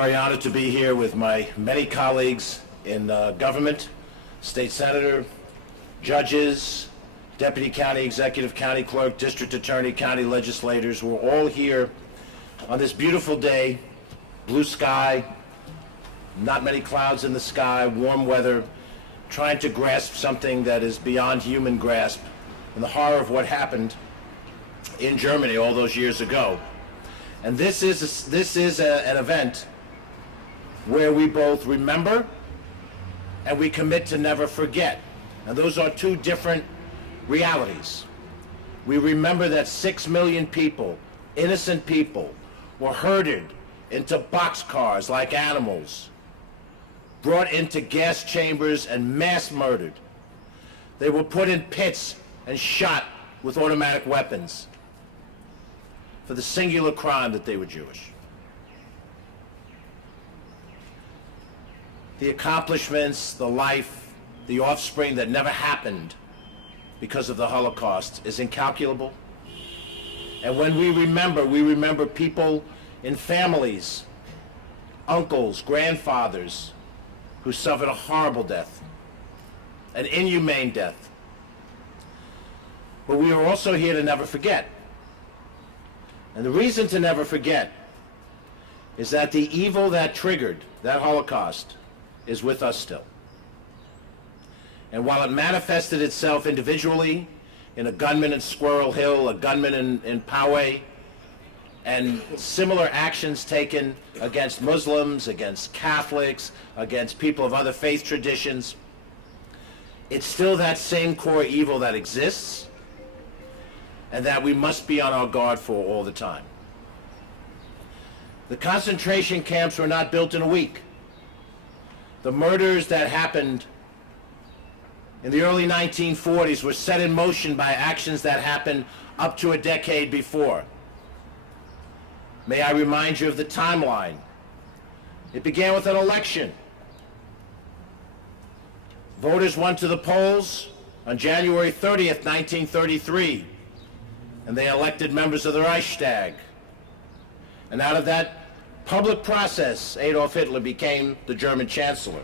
very honored to be here with my many colleagues in government, state senator, judges, deputy county executive, county clerk, district attorney, county legislators. We're all here on this beautiful day, blue sky, not many clouds in the sky, warm weather, trying to grasp something that is beyond human grasp and the horror of what happened in Germany all those years ago. And this is an event where we both remember and we commit to never forget. And those are two different realities. We remember that 6 million people, innocent people, were herded into boxcars like animals, brought into gas chambers and mass murdered. They were put in pits and shot with automatic weapons for the singular crime that they were Jewish. The accomplishments, the life, the offspring that never happened because of the Holocaust is incalculable. And when we remember people in families, uncles, grandfathers, who suffered a horrible death, an inhumane death. But we are also here to never forget. And the reason to never forget is that the evil that triggered that Holocaust is with us still. And while it manifested itself individually in a gunman in Squirrel Hill, a gunman in Poway, and similar actions taken against Muslims, against Catholics, against people of other faith traditions, it's still that same core evil that exists and that we must be on our guard for all the time. The concentration camps were not built in a week. The murders that happened in the early 1940s were set in motion by actions that happened up to a decade before. May I remind you of the timeline? It began with an election. Voters went to the polls on January 30th, 1933, and they elected members of the Reichstag. And out of that public process, Adolf Hitler became the German Chancellor.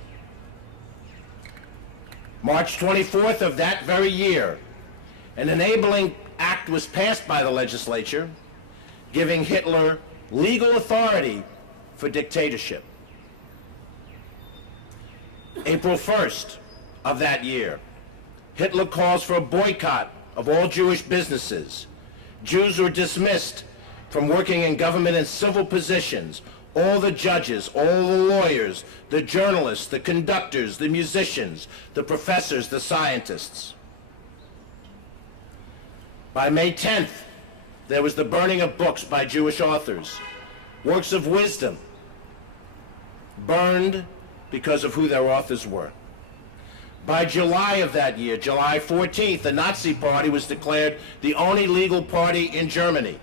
March 24th of that very year, an enabling act was passed by the legislature, giving Hitler legal authority for dictatorship. April 1st of that year, Hitler calls for a boycott of all Jewish businesses. Jews were dismissed from working in government and civil positions. All the judges, all the lawyers, the journalists, the conductors, the musicians, the professors, the scientists. By May 10th, there was the burning of books by Jewish authors, works of wisdom, burned because of who their authors were. By July of that year, July 14th, the Nazi Party was declared the only legal party in Germany.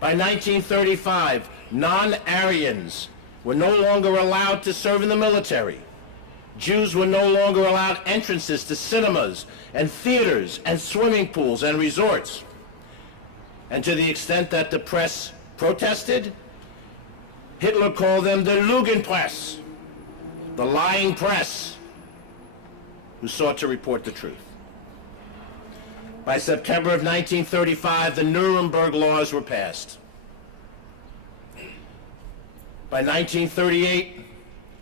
By 1935, non-Aryans were no longer allowed to serve in the military. Jews were no longer allowed entrances to cinemas and theaters and swimming pools and resorts. And to the extent that the press protested, Hitler called them the Lügenpresse, the lying press, who sought to report the truth. By September of 1935, the Nuremberg laws were passed. By 1938,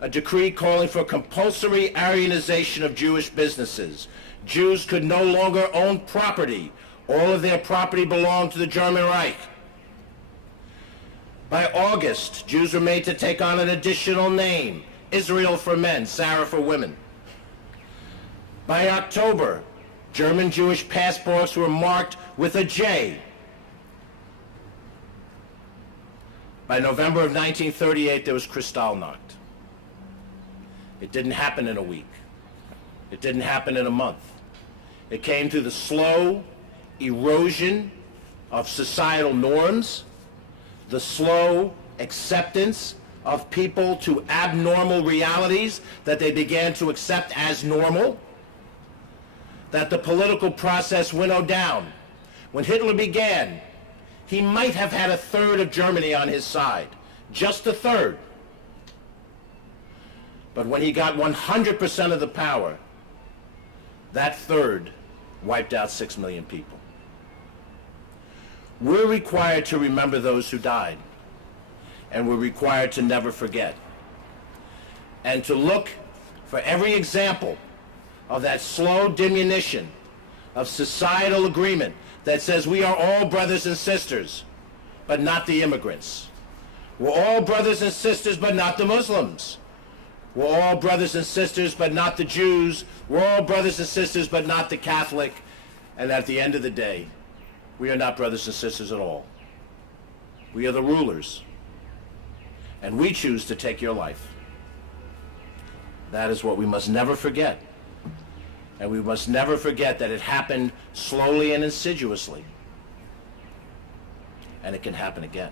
a decree calling for compulsory Aryanization of Jewish businesses. Jews could no longer own property. All of their property belonged to the German Reich. By August, Jews were made to take on an additional name, Israel for men, Sarah for women. By October, German Jewish passports were marked with a J. By November of 1938, there was Kristallnacht. It didn't happen in a week. It didn't happen in a month. It came through the slow erosion of societal norms, the slow acceptance of people to abnormal realities that they began to accept as normal, that the political process winnowed down. When Hitler began, he might have had a third of Germany on his side. just a third. But when he got 100% of the power, that third wiped out 6 million people. We're required to remember those who died, and we're required to never forget, and to look for every example of that slow diminution of societal agreement that says we are all brothers and sisters, but not the immigrants. We're all brothers and sisters, but not the Muslims. We're all brothers and sisters, but not the Jews. We're all brothers and sisters, but not the Catholic. And at the end of the day, we are not brothers and sisters at all. We are the rulers, and we choose to take your life. That is what we must never forget. And we must never forget that it happened slowly and insidiously. And it can happen again.